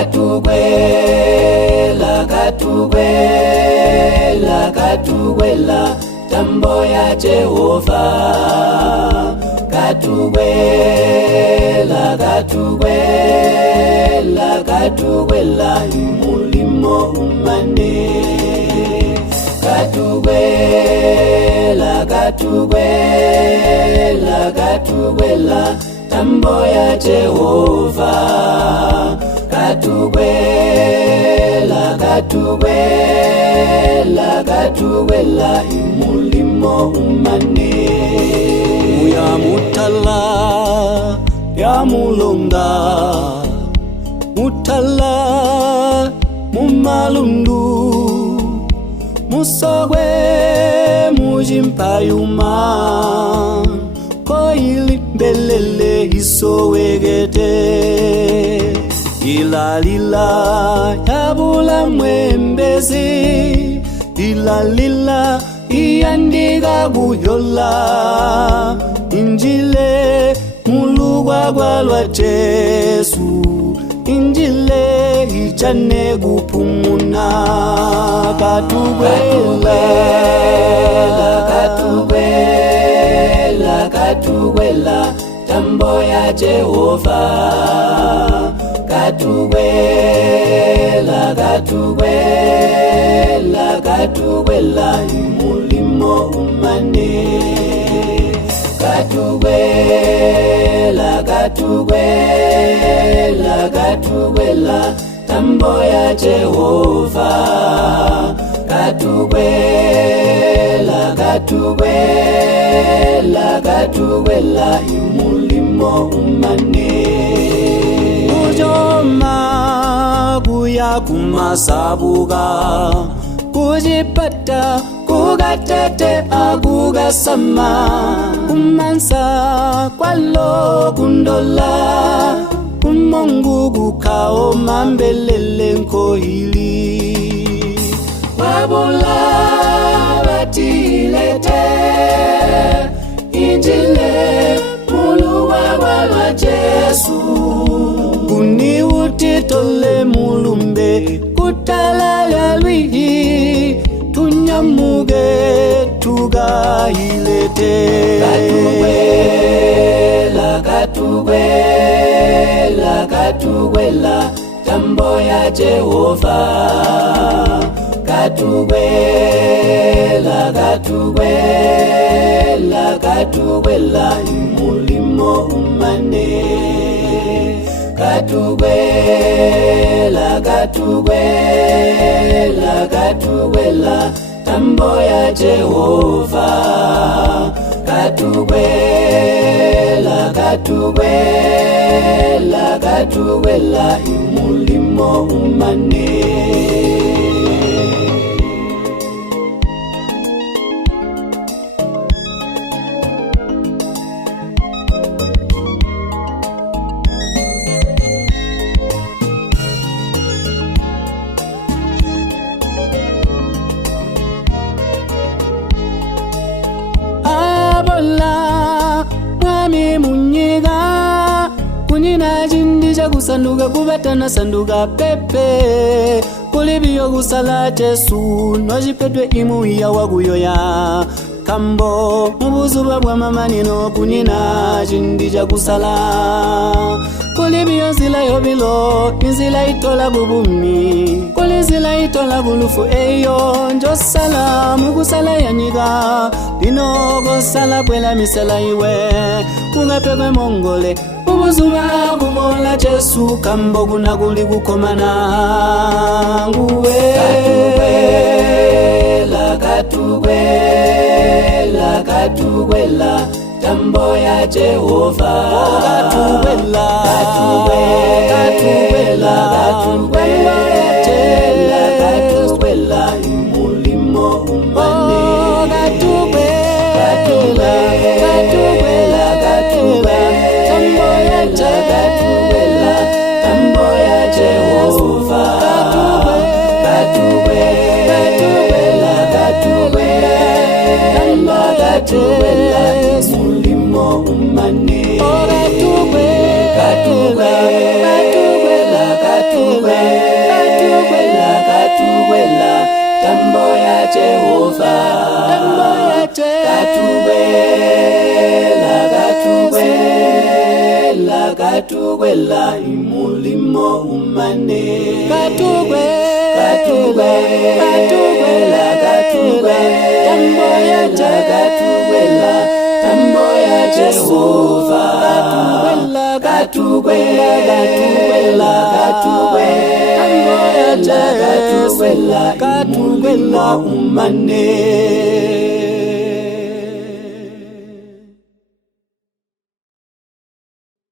Katugwela, katugwela, katugwela, tambo ya Jehova. Katugwela, katugwela, katugwela, mulimo umane. Katugwela, katugwela, katugwela, tambo ya Jehova. Katugwela, katugwela, katugwela, mulimo umane. Uya mutala ya mulonga, mutala mumalundu, musogwe mujimpayuma, koili belele isowegete. Ilalila yabula mwembezi, ilalila iyandiga buyola, injile mulugwa gwalwa Jesu, injile ichane gupumuna. Katugwela, katugwela, katugwela, tambo ya Jehova. Katugwela, katugwela, katugwela, mulimo umane. Katugwela, katugwela, katugwela, tambo ya Jehova. Katugwela, katugwela, katugwela, mulimo umane. Kujoma kuya kumasabuga, kujipata kugatete akugasama, kumansa kwalo kundola, kumongu kukao mambelele nkohili. Wabula batilete injile muluwa wa Jesu. Kuni utitole mulumbe kutala ya lwihi, tunyamuge tugahilete. Katugwela, katugwela, katugwela, tambo ya Jehova. Katugwela, katugwela, katugwela, mulimo umane. Katugwela, katugwela, katugwela, tambo ya Jehova. Katugwela, katugwela, katugwela, mulimo umane. Mwami munyiga, kunyina jindija kusanduga kubatana sanduga pepe. Kulibiyo kusala Jesu, nwajipedwe imu iya waguyoya. Kambo, mubuzuba bwa mamanino kunyina jindija kusala. Kulibiyo zila yobilo, inzila itola bubumi. Kulizila itola bulufu eyo, njosala mukusala yanyiga. Dinogo sala bwela misala iwe, ungepegwe mongole. Ubuzuba kumola Jesu, kambo kunaguli kukomana nguwe. Katugwela, katugwela, katugwela, tambo ya Jehova. Katugwela, katugwela, katugwela, katugwela, mulimo umane. Katugwela, katugwela, tambo ya Jehova, tambo ya Jehova. Katugwela, katugwela, mulimo umane. Katugwela, katugwela, katubela, katubela, tambo ya Jehova, katubela, katubela, katubela, imulimo umane, katubela, katubela, tambo ya Jehova, tambo ya Jehova, katubela, katubela, imulimo umane.